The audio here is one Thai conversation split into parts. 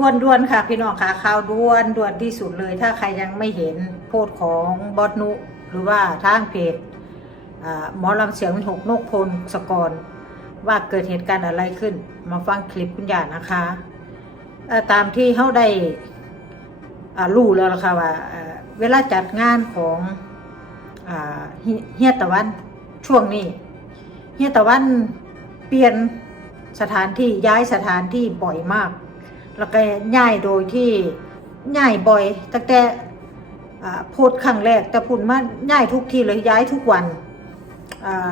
ด่วนด่วนค่ะ พี่น้องค่ะข่าวด่วนด่วนที่สุดเลย ถ้าใครยังไม่เห็นโพสต์ของบอสนุ หรือว่าทางเพจหมอลำเสียงหกนกพลสกรว่าเกิดเหตุการณ์อะไรขึ้น มาฟังคลิปคุณยานะคะตามที่เขาได้รู้แล้วล่ะค่ะว่าเวลาจัดงานของเฮียตะวันช่วงนี้เฮียตะวันเปลี่ยนสถานที่ย้ายสถานที่บ่อยมาก แล้วก็ย้ายโดยที่ย้ายบ่อย ตั้งแต่โพสครั้งแรกแต่พุ่นมาย้ายทุกทีเลยย้ายทุกวัน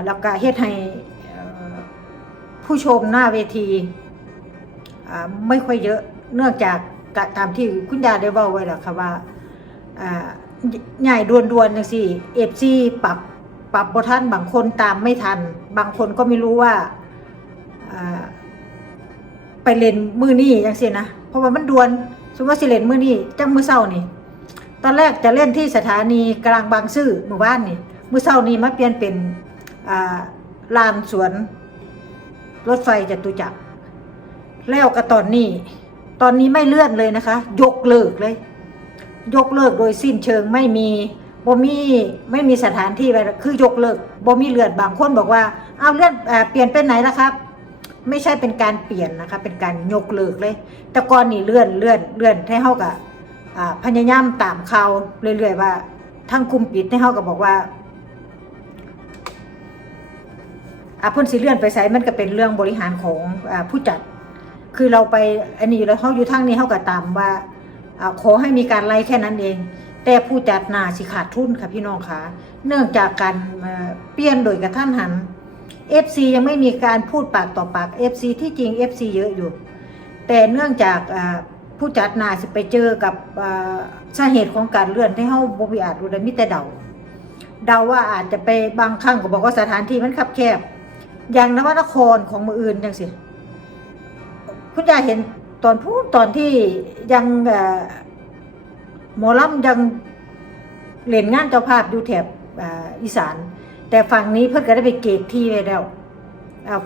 แล้วก็เฮ็ดให้ผู้ชมหน้าเวทีไม่ค่อยเยอะเนื่องจากตามที่คุณยาได้เว้าไว้แล้วค่ะว่าอ่ายด่วนๆจังซี่ FC ปรับปรับบ่ทันบางคนตามไม่ทัน บางคนก็ไม่รู้ว่า ไปเล่นมือนี่จังซี่นะเพราะว่ามันดวนสมมติว่าสิเล่นมือนี่จังมือเศร้านี่ ตอนแรกจะเล่นที่สถานีกลางบางซื่อหมู่บ้านนี่มือเศร้านี่มาเปลี่ยนเป็นลานสวน รถไฟจตุจักรแล้วก็ตอนนี้ ตอนนี้ไม่เลื่อนเลยนะคะ ยกเลิกเลย ยกเลิกโดยสิ้นเชิงไม่มีบ่มีไม่มีสถานที่ไว้คือยกเลิกบ่มีเลือนบางคนบอกว่าเอาเลื่อนเอเปลี่ยนเป็นไหนล่ะครับ ไม่ใช่เป็นการเปลี่ยนนะคะ เป็นการยกเลิกเลย แต่ก่อนนี่เลื่อนเลื่อนเลื่อนให้เฮากับพยายามตามเขาเรื่อยๆว่าทั้งคุมปิดให้เฮาก็บอกว่าอาเพิ่นสิเลื่อนไปไสมันก็เป็นเรื่องบริหารของอผู้จัด คือเราไปอันนี้แล้วเฮาอยู่ทางนี้เฮาก็ตามว่าอขอให้มีการไล่แค่นั้นเอง แต่ผู้จัดนาสิขาดทุนค่ะพี่น้องคะเนื่องจากการเอ่อเปลี่ยนโดยกระทันหัน FC ยังไม่มีการพูดปากต่อปาก FC ที่จริง FC เยอะอยู่ แต่เนื่องจากผู้จัดนาสิไปเจอกับสาเหตุของการเลื่อนที่เฮาบ่มีอาจรู้ได้มีแต่เดาเดาว่าอาจจะไปบางครั้งก็บอกว่าสถานที่มันคับแคบ อย่างนวนครของมืออื่นจังสิคุณยายเห็นตอนพูดตอนที่ยังหมอลำยังเล่นงานเจ้าภาพอยู่แถบอีสาน แต่ฝั่งนี้เพิ่นก็ได้ไปเกตที่ไว้แล้ว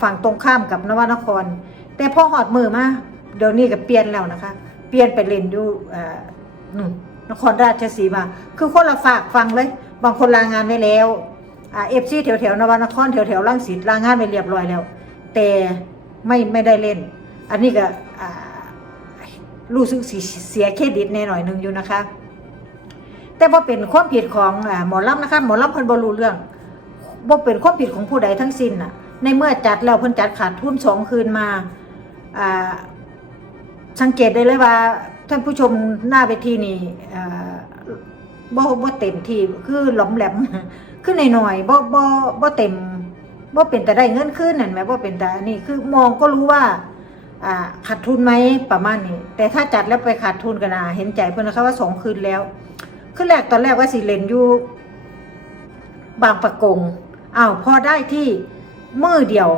ฝั่งตรงข้ามกับนวนคร แต่พอหอดมือมาเดี๋ยวนี้ก็เปลี่ยนแล้วนะคะ เปลี่ยนไปเล่นอยู่อ่านู่นครราชสีมาคือคนละฝากฟังเลย บางคนลางานไว้แล้วเอฟซีแถวแถวๆนวนครแถวแถวๆรังสิตลางานไปเรียบร้อยแล้ว แต่ไม่ไม่ได้เล่น อันนี้ก็รู้สึกเสียเครดิตแน่หน่อยหนึงอยู่นะคะ แต่ว่าเป็นความผิดของอหมอลำนะคะ หมอลำเพิ่นบ่รู้เรื่อง บ่เป็นความผิดของผู้ใดทั้งสิ้นน่ะ ในเมื่อจัดแล้วเพิ่นจัดขาดทุนสองคืนมาอ่าสังเกตได้เลยว่าท่านผู้ชมหน้าเวทีนี่อ่าบ่บ่เต็มที่คือหลอมแหลมคือหน่อยๆบ่บ่บ่เต็มบ่เป็นแต่ได้เงินคืนนั่นแหมบ่เป็นแต่อันนี่คือมองก็รู้ว่าอ่าขาดทุนไหมประมาณนี้ แต่ถ้าจัดแล้วไปขาดทุนกันนะเห็นใจเพิ่นนะคะว่าสองคืนแล้ว คืนแรกตอนแรกว่าสิเล่นอยู่บางประกง อ้าวพอได้ที่มือเดียว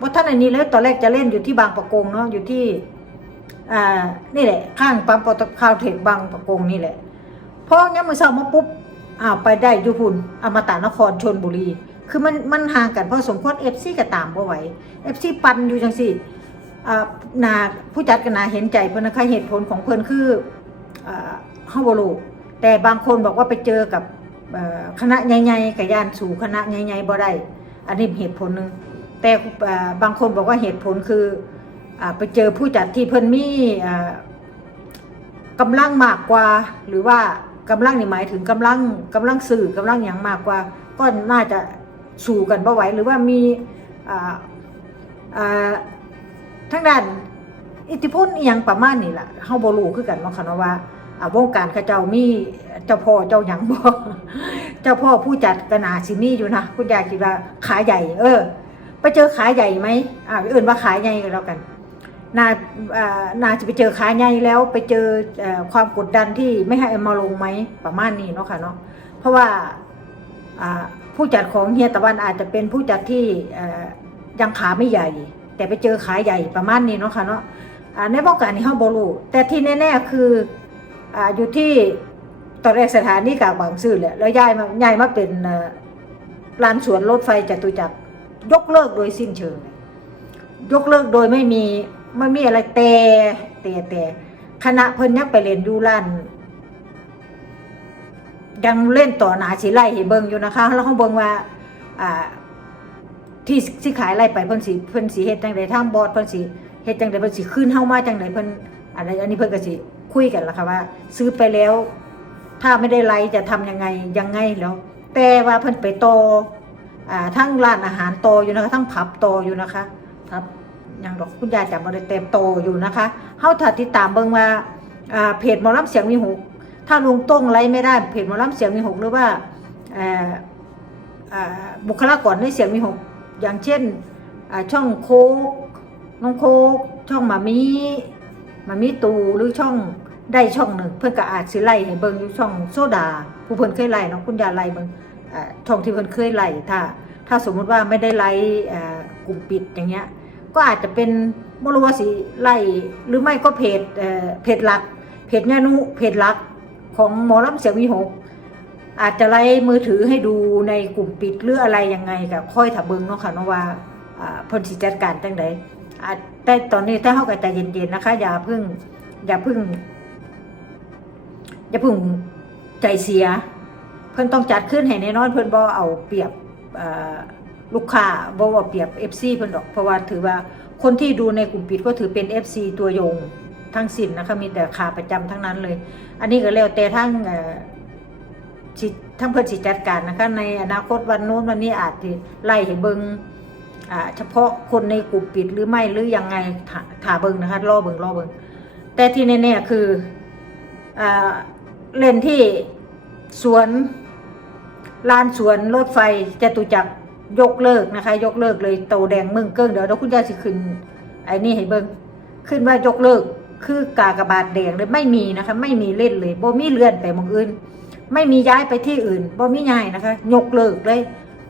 ว่าท่านอันนี้เลยตอนแรกจะเล่นอยู่ที่บางประกงเนาะอยู่ที่อ่านี่แหละ ข้างปั๊มปตทคาวเทคบางประกงนี่แหละพอเนี่ยมือเช้ามาปุ๊บอ้าวไปได้ยูพุนอมตะนครชนบุรี คือมันมันห่างกันพอสมควรเอฟซีก็ตามบ่ไหวเอฟซีปันอยู่จังสิอ่านาผู้จัดก็นาเห็นใจเพิ่นนะคะเหตุผลของเพิ่นคืออ่าเฮาบ่รู้แต่บางคนบอกว่าไปเจอกับ คณะใหญ่ๆกับย่านสู่คณะใหญ่ๆบ่ได้อันนี้เหตุผลหนึ่งแต่บางคนบอกว่าเหตุผลคืออไปเจอผู้จัดที่เพิ่นมีอ่ากำลังมากกว่า หรือว่ากำลังนี่หมายถึงกำลังกำลังสื่อกำลังอย่างมากกว่า ก็น่าจะสู่กันบ่ไหวหรือว่ามีทั้งด้านอิทธิพลอหยังประมาณนี้ล่ะเฮาบ่รู้คือกันเนาค่ะนว่าอ่า วงการเขาเจ้ามีเจ้าพ่อเจ้าหยังบ่เจ้าพ่อผู้จัดก็นาสิมีอยู่นะคุณยายคิดว่าขาใหญ่ เออ ไปเจอขาใหญ่ไหมอ่าเอื่นว่าขาใหญ่ก็แล้วกันนาอ่านาจะไปเจอขาใหญ่แล้วไปเจอความกดดันที่ไม่ให้เอามาลงไหมประมาณนี้เนาะค่ะเนาะเพราะว่าอ่าผู้จัดของเฮียตะวันอาจจะเป็นผู้จัดที่อยังขาไม่ใหญ่ แต่ไปเจอขาใหญ่ประมาณนี้เนาะค่ะเนาะในวงการนี้เฮาบ่รู้แต่ที่แน่ ๆ คือ อ่าอยู่ที่ตอนแรกสถานีกลางบางซื่อแหละแล้วย้ายมาย้ายมาเป็นลานสวนรถไฟจตุจักรยกเลิกโดยสิ้นเชิง ยกเลิกโดยไม่มีไม่มีอะไรแต่แต่แต่คณะเพิ่นยังไปเล่นอยู่ร้านยังเล่นต่อหนาสีไล่ให้เบิงอยู่นะคะ แล้วเขาเบิงว่าอ่าที่ที่ขายไล่ไปเพิ่นสิเพิ่นสิเฮ็ดจังไดทางบอดเพิ่นสิเฮ็ดจังไดเพิ่นสิขึ้นเฮ้ามาจังไดเพิ่นอะไรอันนี้เพิ่นก็สิ คุยกันแล่ะค่ะว่า ซื้อไปแล้ว ถ้าไม่ได้ไลจะทำยังไงยังไงแล้ว แต่ว่าเพิ่นไปโตอ่าทั้งร้านอาหารโตอยู่นะคะทั้งผับโตอยู่นะคะครับยังดอกคุณยายจำบ่ได้เต็มโตอยู่นะคะเฮาถ้าติดตามเบิ่งว่าอ่าเพจหมอลำเสียงมีหูถ้าลุงต้งไลไม่ได้เพจหมอลำเสียงมีหกหรือว่าอ่าบุคลากรในเสียงมีหกอย่างเช่นช่องโคกน้องโคกช่องมามีมามีตูหรือช่อง ได้ช่องหนึ่งเพื่อนก็อาจสิไล่ให้เบิ่งอยู่ช่องโซดา ผู้เพิ่นเคยไล่เนาะคุณยายไล่เบิ่งช่องที่เพิ่นเคยไล่ถ้า ถ้าสมมุติว่าไม่ได้ไล่กลุ่มปิดอย่างเงี้ยก็อาจจะเป็นไม่รู้ว่าสิไล่หรือไม่ก็เพจเพจหลัก เพจแง่นุเพจหลักของหมอลำเสียงวีหกอาจจะไล่มือถือให้ดูในกลุ่มปิดหรืออะไรยังไงกับค่อยถ้าเบิงเนาะค่ะเนาะว่าพิ่นสิจัดการจังไดแต่ตอนนี้ถ้าเฮาก็ใจเย็นๆนะคะ อย่าเพิ่งอย่าเพิ่ง อย่าพิ่งใจเสีย เพิ่นต้องจัดขึ้นให้แน่นอนเพิ่นบ่เอาเปรียบลูกค้าบ่ว่าเปรียบ FC เพิ่นดอกเพราะว่าถือว่าคนที่ดูในกลุ่มปิดก็ถือเป็น FC ตัวยงทั้งสิ้นนะคะมีแต่ขาประจำทั้งนั้นเลย อันนี้ก็แล้วแต่ทั้งทั้งเพิ่นสิจัดการนะคะในอนาคตวันโน้นวันนี้อาจสิไล่ให้เบิงอ่าเฉพาะคนในกลุ่มปิดหรือไม่หรือยังไงถาถ้าเบิงนะคะรอเบิงรอเบิงแต่ที่แน่ๆคืออ่า เล่นที่สวนลานสวนรถไฟจตุจักรยกเลิกนะคะ ยกเลิกเลยโตแดงเมืองเกิ้งเดี๋ยวเดี๋ยวคุณยายสิขึ้นไอ้นี่ให้เบิงขึ้นว่ายกเลิกคือกากบาทแดงเลยไม่มีนะคะ ไม่มีเล่นเลยบ่มีเลื่อนไปมองอื่น ไม่มีย้ายไปที่อื่นบ่มีย้ายนะคะ ยกเลิกเลย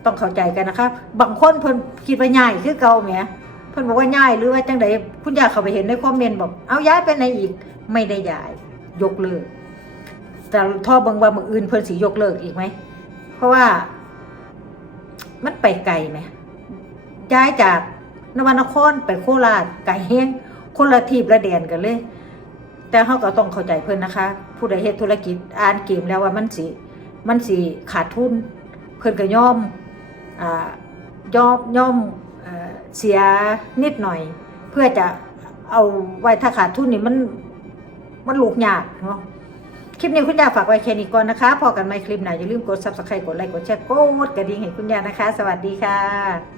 ต้องเข้าใจกันนะคะบางคนเพิ่นคิดว่าย้ายคือเก่าแหมเพิ่นบอกว่าย้ายหรือว่าจังไดคุณยากเข้าไปเห็นในคอมเมนต์บอกเอาย้ายไปไหนอีกไม่ได้ย้าย ยกเลิก แต่ท่อเบิงว่ามืออื่นเพิ่นสิยกเลิกอีกไหม เพราะว่า มันไปไกลไหมย้ายจากนวนครไปโคราชไกลแฮงคนละทีบละแดนกันเลย แต่เขาก็ต้องเข้าใจเพิ่อนนะคะ ผู้ใดเฮ็ดธุรกิจอ่านเกมแล้วว่ามันสิมันสิขาดทุน เพิ่อนก็ย่อมอ่ายอมยอมเอ่อเสียนิดหน่อย เพื่อจะเอาไว้ถ้าขาดทุนนี่มันมันลูกยากเนาะ คลิปนี้คุณยาฝากไว้แค่นี้ก่อนนะคะพอกันไหมคลิปไหนอย่าลืมกด subscribe กดไลค์กดแชร์กดกระดิ่งให้คุณยานะคะ สวัสดีค่ะ